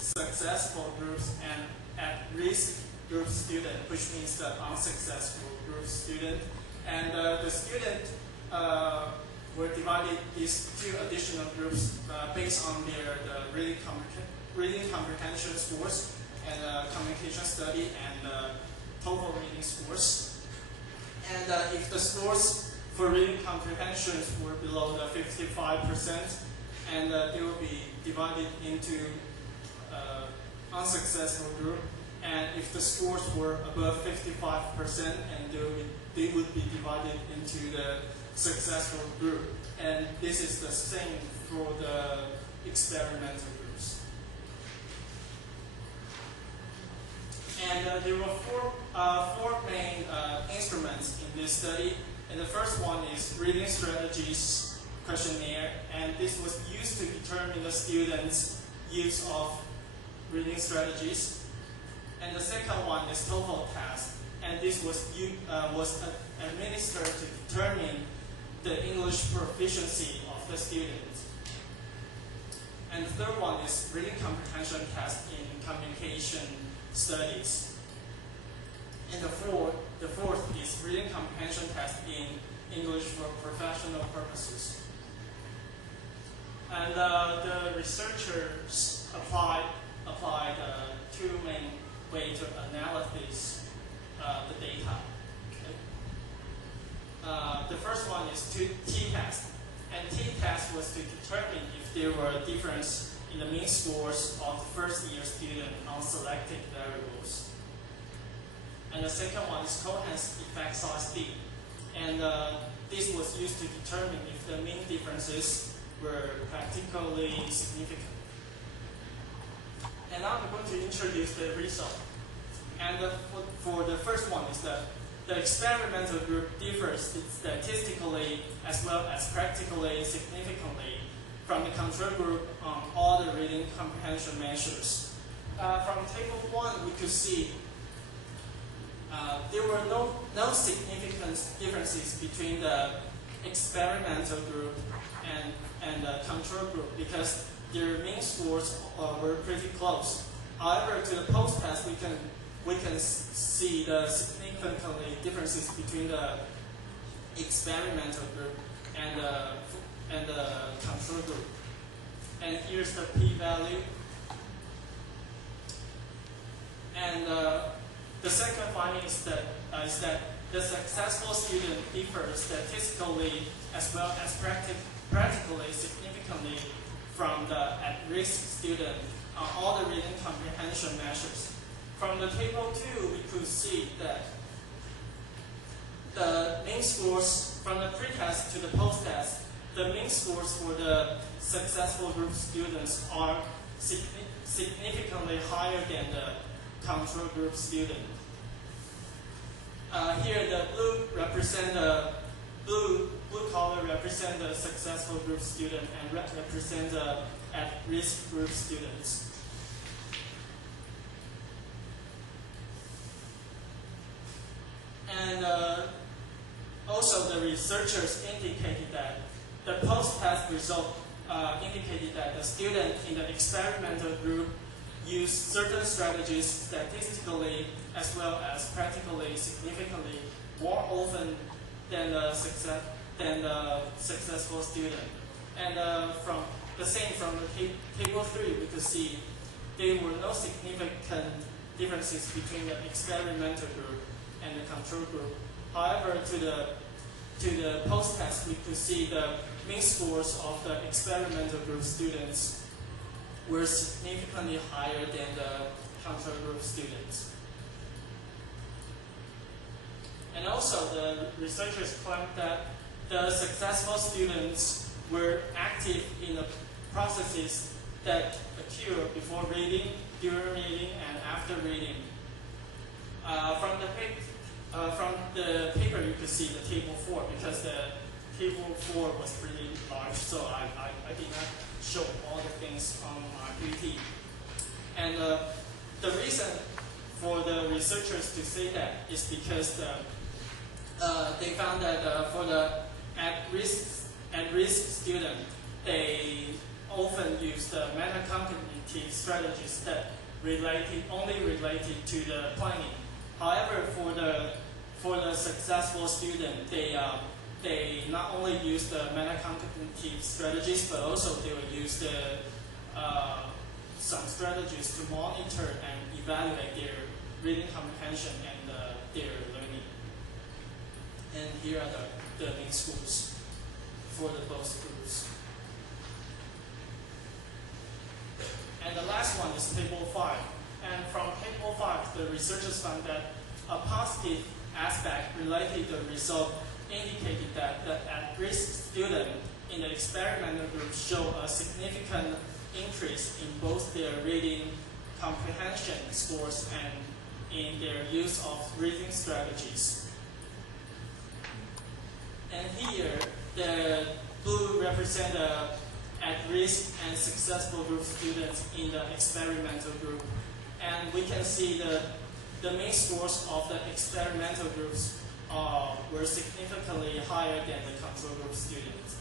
successful groups and at-risk group student, which means the unsuccessful group student. And the student were divided these two additional groups based on their reading comprehension scores and communication study and TOEFL reading scores. And if the scores for reading comprehensions were below the 55%, and they will be divided into unsuccessful group. And if the scores were above 55%, and they would be divided into the successful group. And this is the same for the experimental groups. And there were four main instruments in this study. And the first one is reading strategies questionnaire, and this was used to determine the students' use of reading strategies. And the second one is TOEFL test, and this was administered to determine the English proficiency of the student. And the third one is reading comprehension test in communication studies. And the fourth is reading comprehension test in English for professional purposes. And the researchers applied two main ways to analyze the data. Okay. The first one is t-test, and t-test was to determine if there were a difference in the mean scores of the first-year student on selected variables. And the second one is Cohen's effect size D, and this was used to determine if the mean differences were practically significant. And now I'm going to introduce the result. And for the first one is that the experimental group differs statistically as well as practically significantly from the control group on all the reading comprehension measures. From table 1, we could see there were no significant differences between the experimental group and the control group because their mean scores were pretty close. However, to the post-test, we can see the significantly differences between the experimental group and the control group. And here's the p-value. And the second finding is that the successful student differs statistically as well as practically significantly from the at-risk student on all the reading comprehension measures. From the table 2, we could see that the mean scores from the pre-test to the post-test, the mean scores for the successful group students are significantly higher than the control group student. Here, the blue color represent the successful group student, and red represent the at-risk group students. And also, the researchers indicated that the post-test result indicated that the student in the experimental group used certain strategies statistically as well as practically significantly more often than the successful student. And from the table 3, we could see there were no significant differences between the experimental group and the control group. However, to the post-test, we could see the mean scores of the experimental group students were significantly higher than the control group students. And also, the researchers claimed that the successful students were active in the processes that occur before reading, during reading, and after reading. From the paper, you could see the table 4 because the table 4 was pretty large, so I did not show all the things on my PT. And the reason for the researchers to say that is because they found that for the at-risk student, they often use the metacognitive cognitive strategies that only related to the planning. However, for the successful student, they not only use the metacognitive strategies, but also they will use some strategies to monitor and evaluate their reading comprehension and their learning. And here are the main scores for both groups. And the last one is Table 5. And from Table 5, the researchers found that a positive aspect related to the result indicated that the at-risk student in the experimental group show a significant increase in both their reading comprehension scores and in their use of reading strategies. And here, the blue represent the at-risk and successful group students in the experimental group. And we can see the main scores of the experimental groups were significantly higher than the control group students.